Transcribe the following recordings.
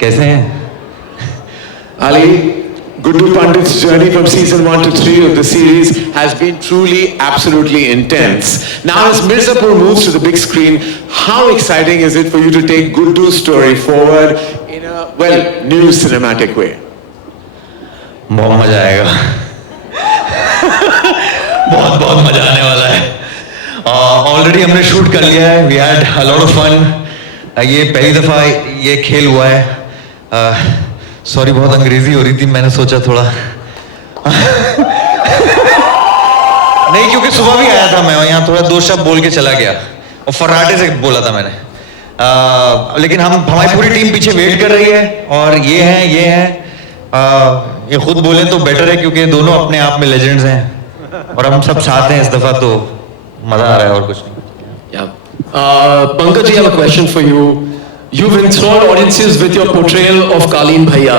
कैसे हैं? Ali, Guddu Pandit's journey from season 1 to 3 of the series has been truly, absolutely intense. Now as Mirzapur moves to the big screen, how exciting is it for you to take Guddu's story forward in a, well, new cinematic way? बहुत मजा आएगा. बहुत बहुत मजा आने वाला है. Already हमने शूट कर लिया है. We had a lot of fun. ये पहली दफा ये खेल हुआ है. सॉरी बहुत अंग्रेजी हो रही थी, मैंने सोचा थोड़ा नहीं, क्योंकि सुबह भी आया था मैं यहाँ, थोड़ा दो शब्द बोल के चला गया और फर्राटे से बोला था मैंने. लेकिन हमारी पूरी टीम पीछे वेट कर रही है और ये है ये खुद बोले तो बेटर है, क्योंकि दोनों अपने आप में लेजेंड्स हैं और हम सब साथ हैं इस दफा, तो मजा आ रहा है और कुछ नहीं. Pankaj, I have a question for you. You've enthralled audiences with your portrayal of Kaleen Bhaiya,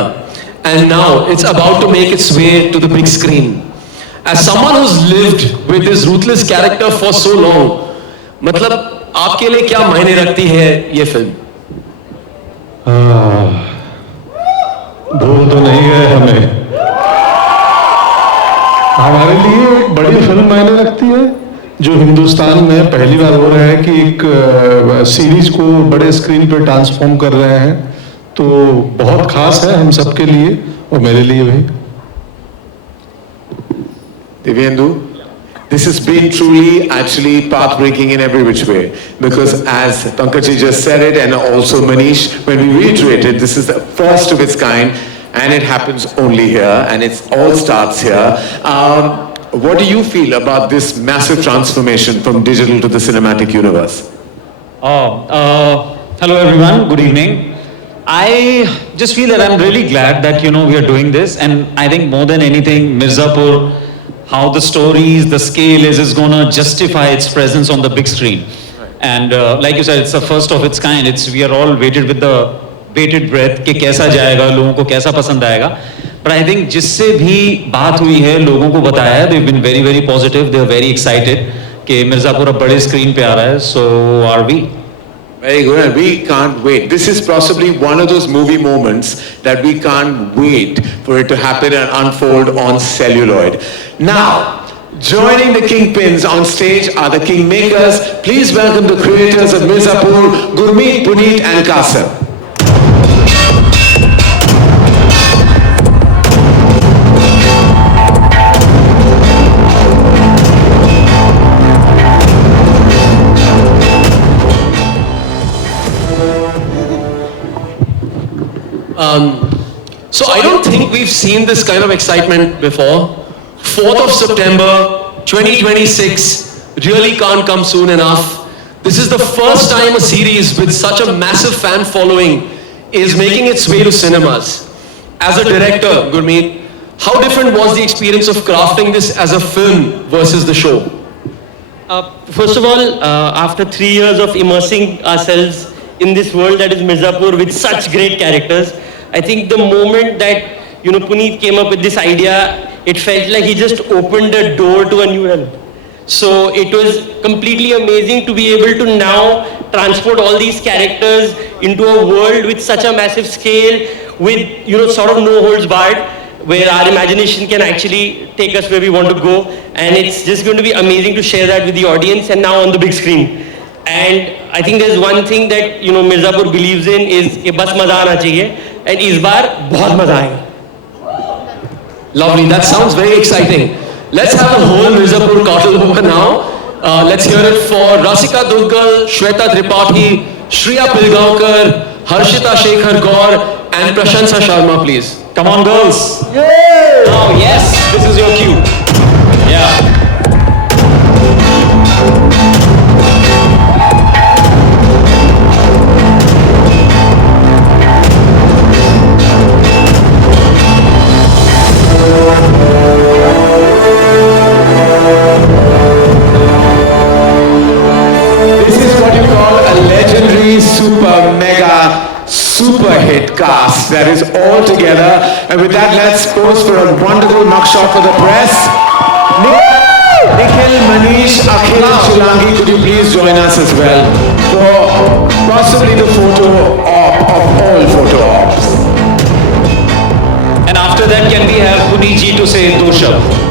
and now it's about to make its way to the big screen. As someone who's lived with this ruthless character for so long, मतलब आपके लिए क्या मायने रखती है ये film? भूल तो नहीं गए हमें. हमारे लिए एक बड़ी फिल्म मायने रखती है, जो हिंदुस्तान में पहली बार हो रहा है कि एक सीरीज को बड़े स्क्रीन पे ट्रांसफॉर्म कर रहे हैं, तो बहुत खास है हम सबके लिए और मेरे लिए भी. Divyendu, this has been truly actually path-breaking in every which way, because as Pankaj just said it, and also Manish, when we reiterated, this is the first of its kind, and it happens only here, and it all starts here. What do you feel about this massive transformation from digital to the cinematic universe? Hello everyone, good evening. I just feel that I'm really glad that we are doing this, and I think more than anything, Mirzapur, how the stories, the scale is going to justify its presence on the big screen. And like you said, it's the first of its kind. We are all waited with the bated breath कि कैसा जाएगा, लोगों को कैसा पसंद आएगा. But I think जिससे भी बात हुई है, लोगों को बताया है, they've been very very positive, they are very excited कि मिर्जापुर अब बड़े स्क्रीन पे आ रहा है. So are we? Very good, and we can't wait. This is possibly one of those movie moments that we can't wait for it to happen and unfold on celluloid. Now, joining the Kingpins on stage are the Kingmakers. Please welcome the creators of Mirzapur, Gurmeet, Puneet and Qasim. So I don't think we've seen this kind of excitement before. 4th of September 2026 really can't come soon enough. This is the first time a series with such a massive fan following is making its way to cinemas. As a director, Gurmeet, how different was the experience of crafting this as a film versus the show? First of all, after 3 years of immersing ourselves in this world that is Mirzapur with such great characters, I think the moment that Puneet came up with this idea, it felt like he just opened a door to a new realm. So it was completely amazing to be able to now transport all these characters into a world with such a massive scale, with sort of no holds barred, where our imagination can actually take us where we want to go, and it's just going to be amazing to share that with the audience and now on the big screen. And I think there's one thing that Mirzapur believes in is कि बस मजा आना चाहिए, and इस बार बहुत मजा आएगा. Lovely, that sounds very exciting. Let's have the whole Mirzapur cartel over now. Let's hear it for Rasika Duggal, Shweta Tripathi, Shriya Pilgaonkar, Harshita Shekhar Gaur and Prashansa Sharma, please. Come on girls. Yay! Oh yes, this is your cue. Yeah. Super hit cast that is all together, and with that let's pose for a wonderful mugshot for the press. Nikhil, Manish, Akhil, Shilangi, could you please join us as well for possibly the photo op of all photo ops. And after that, can we have Puneet ji to say do shab?